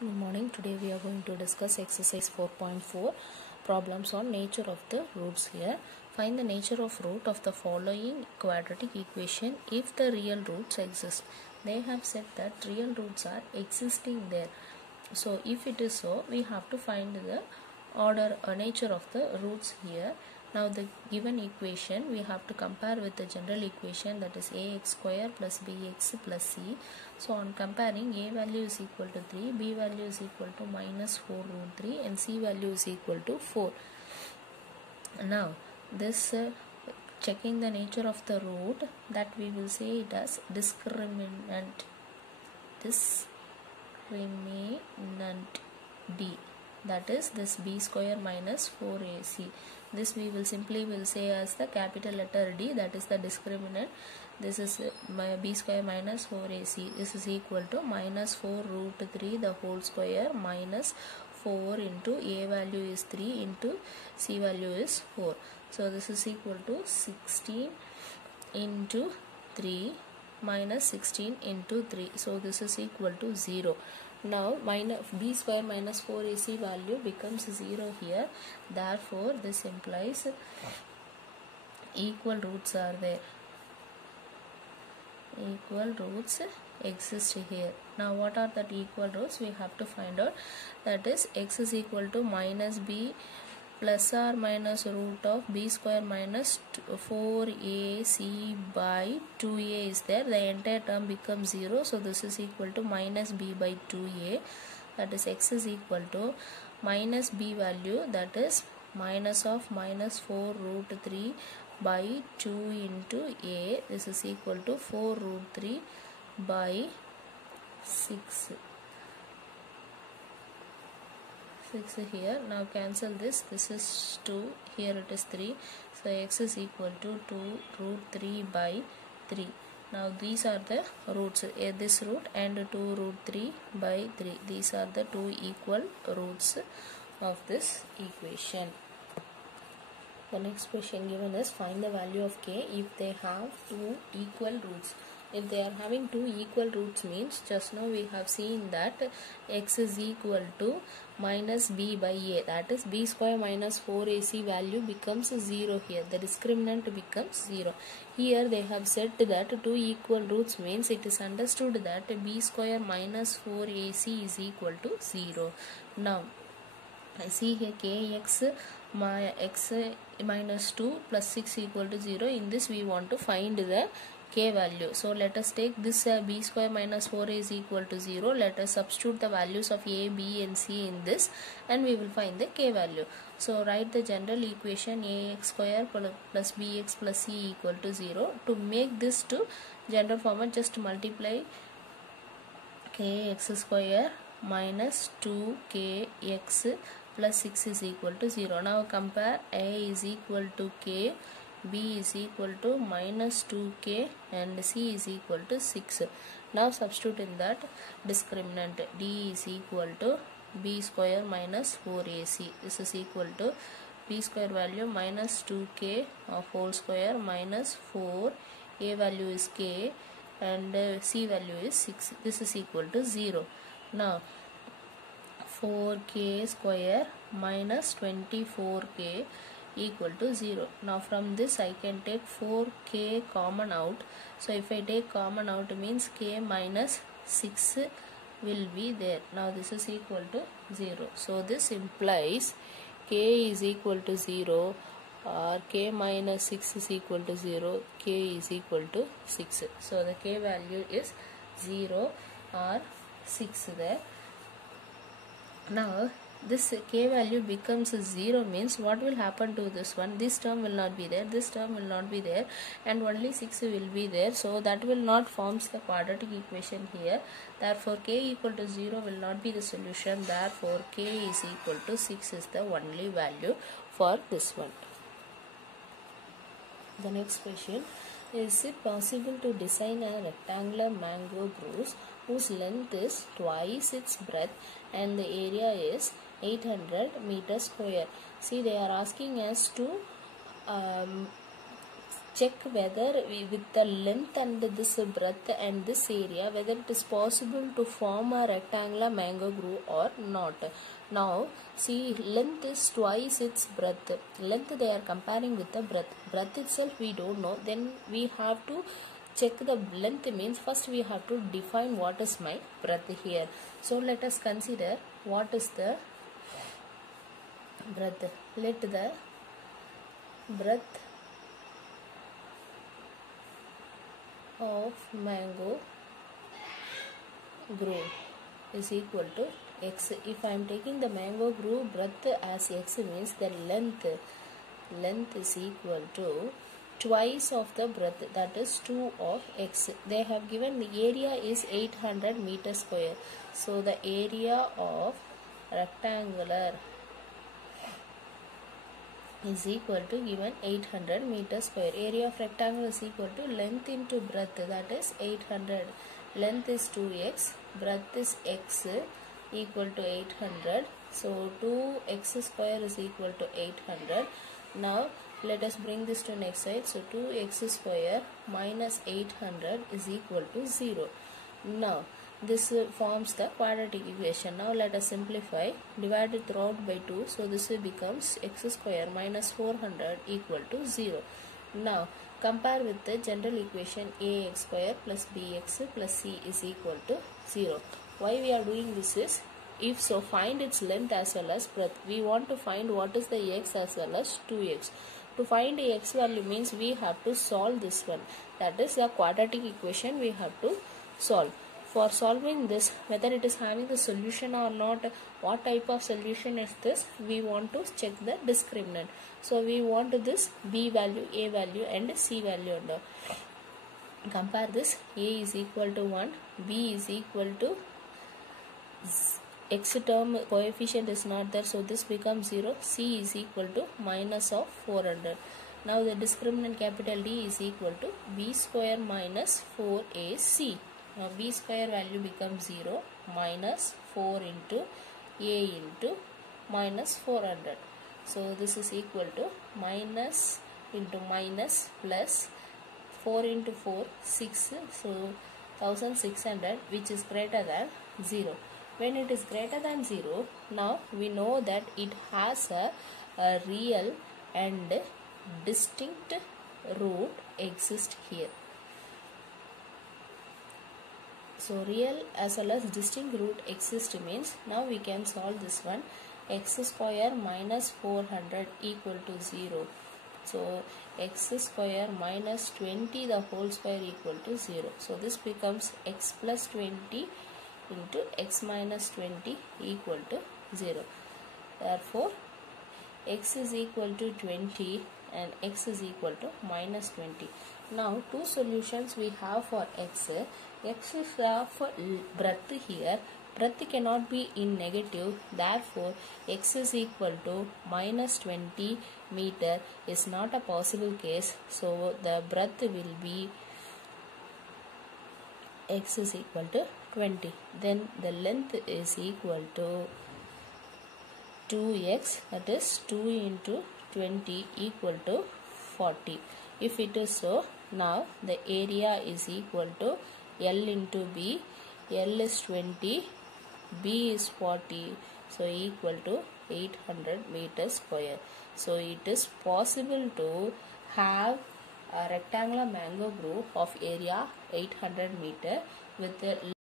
Good morning. Today we are going to discuss exercise 4.4 problems on nature of the roots here. Find the nature of root of the following quadratic equation if the real roots exist. They have said that real roots are existing there. So if it is so, we have to find the order or nature of the roots here. Now the given equation we have to compare with the general equation, that is ax square plus bx plus c. So on comparing, a value is equal to 3, b value is equal to minus 4 root 3 and c value is equal to 4. Now this checking the nature of the root, that we will say it as discriminant b, that is this b square minus 4ac. This we will simply say as the capital letter D, that is the discriminant. This is b square minus 4ac. This is equal to minus 4 root 3 the whole square minus 4 into a value is 3 into c value is 4. So this is equal to 16 into 3 minus 16 into 3. So this is equal to 0. Now minus b square minus 4ac value becomes 0 here. Therefore this implies equal roots are there. Equal roots exist here. Now what are that equal roots? We have to find out. That is x is equal to minus b plus or minus root of b square minus 4ac by 2a is there. The entire term becomes 0. So this is equal to minus b by 2a. That is x is equal to minus b value, that is minus of minus 4 root 3 by 2 into a. This is equal to 4 root 3 by 6 here. Now cancel this. This is 2. Here it is 3. So x is equal to 2 root 3 by 3. Now these are the roots. This root and 2 root 3 by 3. These are the two equal roots of this equation. The next question given is find the value of k if they have two equal roots. If they are having two equal roots means, just now we have seen that x is equal to minus b by a, that is b square minus 4ac value becomes 0 here. The discriminant becomes 0. Here they have said that two equal roots means it is understood that b square minus 4ac is equal to 0. Now I see here kx x minus 2 plus 6 equal to 0. In this we want to find the k value. So let us take this b square minus 4 is equal to 0. Let us substitute the values of a, b and c in this and we will find the k value. So write the general equation ax square plus bx plus c equal to 0. To make this to general format, just multiply kx square minus 2kx plus 6 is equal to 0. Now compare a is equal to k, b is equal to minus 2k and c is equal to 6. Now substitute in that discriminant. D is equal to b square minus 4ac. This is equal to b square value minus 2k of whole square minus 4. A value is k and c value is 6. This is equal to 0. Now 4k square minus 24k equal to 0. Now from this I can take 4k common out. So if I take common out means k minus 6 will be there. Now this is equal to 0. So this implies k is equal to 0 or k minus 6 is equal to 0. K is equal to 6. So the k value is 0 or 6 there. Now this k value becomes 0 means what will happen to this one? This term will not be there, this term will not be there and only 6 will be there. So that will not forms the quadratic equation here. Therefore k equal to 0 will not be the solution. Therefore k is equal to 6 is the only value for this one. The next question, is it possible to design a rectangular mango groves whose length is twice its breadth and the area is 800 meters square? See, they are asking us to check whether with the length and this breadth and this area whether it is possible to form a rectangular mango groove or not. Now see, length is twice its breadth. Length they are comparing with the breadth. Breadth itself we don't know, then we have to check the length. Means first we have to define what is my breadth here. So let us consider what is the breadth. Let the breadth of mango groove is equal to x. If I am taking the mango groove breadth as x, means the length is equal to twice of the breadth, that is 2 of x. They have given the area is 800 meter square. So the area of rectangular is equal to given 800 meter square. Area of rectangle is equal to length into breadth, that is 800. Length is 2x, breadth is x, equal to 800. So 2x square is equal to 800. Now let us bring this to next side. So 2x square minus 800 is equal to 0. Now this forms the quadratic equation. Now let us simplify. Divide it throughout by 2. So this becomes x square minus 400 equal to 0. Now compare with the general equation ax square plus bx plus c is equal to 0. Why we are doing this is, if so, find its length as well as breadth. We want to find what is the x as well as 2x. To find the x value means we have to solve this one. That is the quadratic equation we have to solve. For solving this, whether it is having the solution or not, what type of solution is this, we want to check the discriminant. So we want this b value, a value and c value. And compare this. A is equal to 1, b is equal to x term coefficient is not there, so this becomes 0. C is equal to minus of 400. Now the discriminant capital D is equal to b square minus 4ac. Now b square value becomes 0 minus 4 into a into minus 400. So this is equal to minus into minus plus 4 into 4, 6. So 1600, which is greater than 0. When it is greater than 0, now we know that it has a real and distinct root exist here. So real as well as distinct root exist means, now we can solve this one. X square minus 400 equal to 0. So x square minus 20 the whole square equal to 0. So this becomes x plus 20 into x minus 20 equal to 0. Therefore x is equal to 20 and x is equal to minus 20. Now two solutions we have for x. X is of breadth here. Breadth cannot be in negative. Therefore x is equal to minus 20 meter is not a possible case. So the breadth will be x is equal to 20. Then the length is equal to 2x, that is 2 into 20 equal to 40. If it is so, now the area is equal to L into B. L is 20, B is 40, so equal to 800 meters square. So it is possible to have a rectangular mango groove of area 800 meter with the